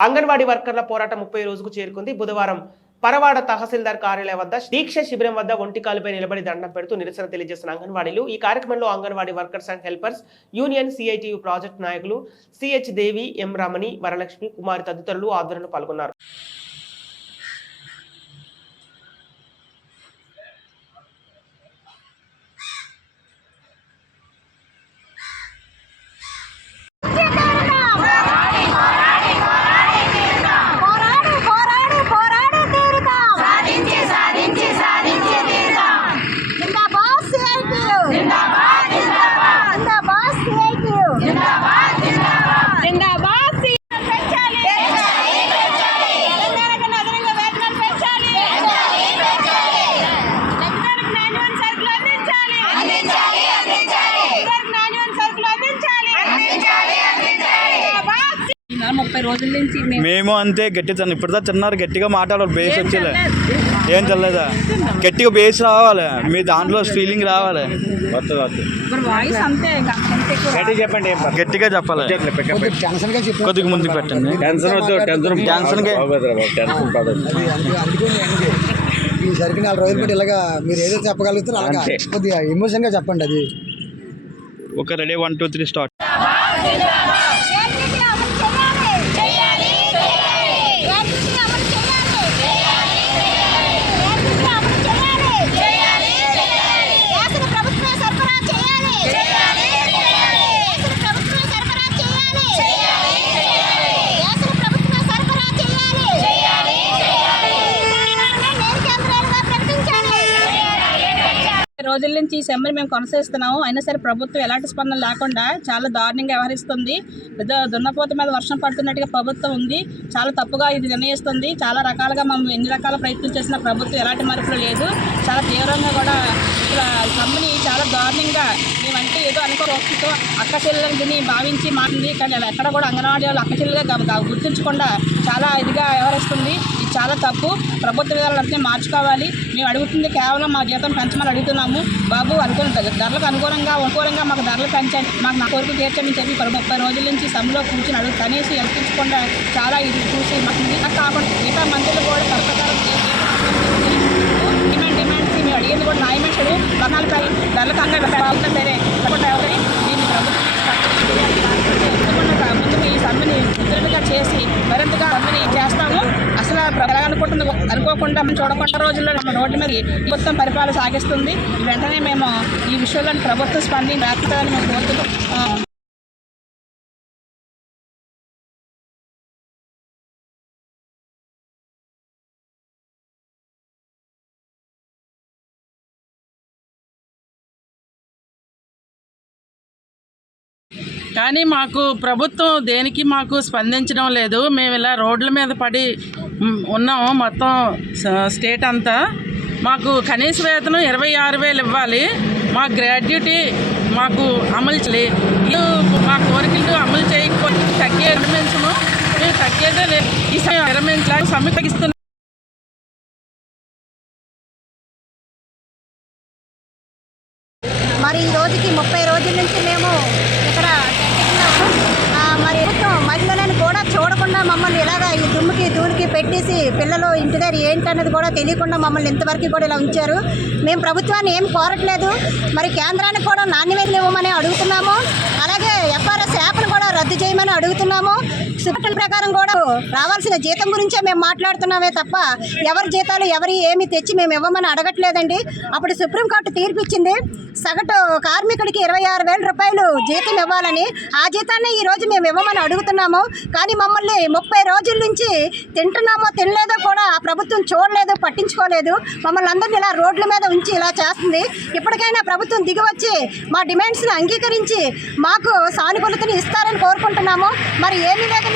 అంగన్వాడీ వర్కర్ల పోరాటం ముప్పై రోజుకు చేరుకుంది. బుధవారం పరవాడ తహసీల్దార్ కార్యాలయం వద్ద దీక్ష శిబిరం వద్ద ఒంటికాలుపై నిలబడి దండం పెడుతూ నిరసన తెలియజేసిన అంగన్వాడీలు ఈ కార్యక్రమంలో anganwadi workers and helpers union CITU project నాయకులు సిహెచ్ దేవి ఎం రమణి వరలక్ష్మి కుమారి తదితరులు ఆధ్వర్యంలో పాల్గొన్నారు. ముప్పై రోజుల నుంచి మేము అంతే గట్టి తిన్న. ఇప్పుడు తిన్నారు గట్టిగా మాట్లాడాలి బేస్ వచ్చేలే. ఏం తెలియదా గట్టిగా బేస్ రావాలి మీ దాంట్లో ఫీలింగ్ రావాలి. చెప్పండి ఏం పర్లేదు. గట్టిగా చెప్పాలి. కొద్దిగా ముందుకు పెట్టండి. టెన్షన్ వద్దు టెన్షన్ టెన్షన్ ఈ సరికి నాలుగు రోజులు బట్టి ఇలాగా మీరు ఏదో చెప్పగలుగుతారో అలాగా. కొద్దిగా ఎమోషన్గా చెప్పండి అది. ఒక ready one two three start ఏపీకి అమలు చేయాలి చేయాలి ఏపీకి అమలు చేయాలి చేయాలి ఏపీకి అమలు చేయాలి చేయాలి చేయాలి దేశ ప్రభుత్వం సరఫరా చేయాలి చేయాలి దేశ ప్రభుత్వం సరఫరా చేయాలి చేయాలి దేశ ప్రభుత్వం సరఫరా చేయాలి చేయాలి నేను కేంద్రాలుగా ప్రకటించాలి ముప్పై రోజుల నుంచి ఈ సెమ్మని మేము కొనసాగిస్తున్నాము. అయినా సరే ప్రభుత్వం ఎలాంటి స్పందన లేకుండా చాలా దారుణంగా వ్యవహరిస్తుంది. దున్నపోత మీద వర్షం పడుతున్నట్టుగా ప్రభుత్వం ఉంది. చాలా తప్పుగా ఇది నిర్ణయిస్తుంది. చాలా రకాలుగా మనం ఎన్ని రకాల ప్రయత్నం చేసినా ప్రభుత్వం ఎలాంటి మార్పులు లేదు. చాలా తీవ్రంగా కూడా ఇక్కడ సమ్మెని చాలా దారుణంగా మేమంటే ఏదో అనుకోవచ్చుతో అక్క చెల్లెలని భావించి మారింది. కానీ ఎక్కడ కూడా అంగన్వాడీ వాళ్ళు అక్క చెల్లెలుగా గుర్తించకుండా చాలా ఇదిగా వ్యవహరిస్తుంది. చాలా తప్పు. ప్రభుత్వ విధానాలన్నీ మార్చుకోవాలి. మేము అడుగుతుంది కేవలం మా జీతం పెంచమని అడుగుతున్నాము. బాబు అనుకున్న ధరలకు అనుగుణంగా అనుకూలంగా మాకు ధరలు పెంచండి. మాకు నా కోరిక తీర్చమని చెప్పి ముప్పై రోజుల నుంచి సమ్మెలో కూర్చుని అడుగు కనీసం ఎక్కించకుండా చాలా ఇది చూసి మాకు ఇది కాకుండా మిగతా మంత్రులు కూడా ప్రకారం డిమాండ్ డిమాండ్స్ మేము అడిగింది కూడా న్యాయమే చెడు. వర్ణాలు ధరలకు అంగా సరే. ఎవరి దీన్ని ప్రభుత్వం ముందుకు ఈ సమ్మెని ఉధృతంగా చేసి మరింతగా సమ్మెని చేస్తాం. అనుకుంటుంది అనుకోకుండా మనం చూడకుండా రోజుల్లో మన రోడ్డు మీద ప్రభుత్వం పరిపాలన సాగిస్తుంది. వెంటనే మేము ఈ విషయంలో ప్రభుత్వం స్పందించి వేస్తామని మేము కోరుతున్నాం కానీ మాకు ప్రభుత్వం దేనికి మాకు స్పందించడం లేదు. మేము ఇలా రోడ్ల మీద పడి ఉన్నాము మొత్తం స్టేట్ అంతా. మాకు కనీస వేతనం ఇరవై ఆరు వేలు ఇవ్వాలి. మా గ్రాడ్యుటీ మాకు అమలు చేయాలి ఇల్లు మా కోరికలు అమలు చేయకపోతే తగ్గే విరమించము మేము తగ్గేదే లేదు. ఈ సమయం విరమించలేక సమీపగిస్తున్నాం మరి ఈ రోజుకి ముప్పై రోజుల నుంచి మేము ఇక్కడ మరి ప్రభుత్వం మహిళలను కూడా చూడకుండా మమ్మల్ని ఇలాగ ఈ దుమ్ముకి దూలికి పెట్టేసి పిల్లలు ఇంటి దగ్గర ఏంటన్నది కూడా తెలియకుండా మమ్మల్ని ఇంతవరకు కూడా ఇలా ఉంచారు. మేము ప్రభుత్వాన్ని ఏం కోరట్లేదు. మరి కేంద్రానికి కూడా నాణ్యమైన ఇవ్వమని అడుగుతున్నాము. అలాగే ఎఫ్ఆర్ఎస్ యాప్ను కూడా రద్దు చేయమని అడుగుతున్నాము. సుప్రీం ప్రకారం కూడా రావాల్సిన జీతం గురించే మేము మాట్లాడుతున్నామే తప్ప ఎవరి జీతాలు ఎవరి ఏమి తెచ్చి మేము ఇవ్వమని అడగట్లేదండి. అప్పుడు సుప్రీంకోర్టు తీర్పు ఇచ్చింది సగటు కార్మికుడికి ఇరవై ఆరు వేల రూపాయలు జీతం ఇవ్వాలని ఆ జీతాన్ని ఈ రోజు మేము ఇవ్వమని అడుగుతున్నాము. కానీ మమ్మల్ని ముప్పై రోజుల నుంచి తింటున్నామో తినలేదో కూడా ఆ ప్రభుత్వం చూడలేదు పట్టించుకోలేదు. మమ్మల్ని అందరినీ ఇలా రోడ్ల మీద ఉంచి ఇలా చేస్తుంది. ఇప్పటికైనా ప్రభుత్వం దిగివచ్చి మా డిమాండ్స్ని అంగీకరించి మాకు సానుకూలతని ఇస్తారని కోరుకుంటున్నాము. మరి ఏమీ లేక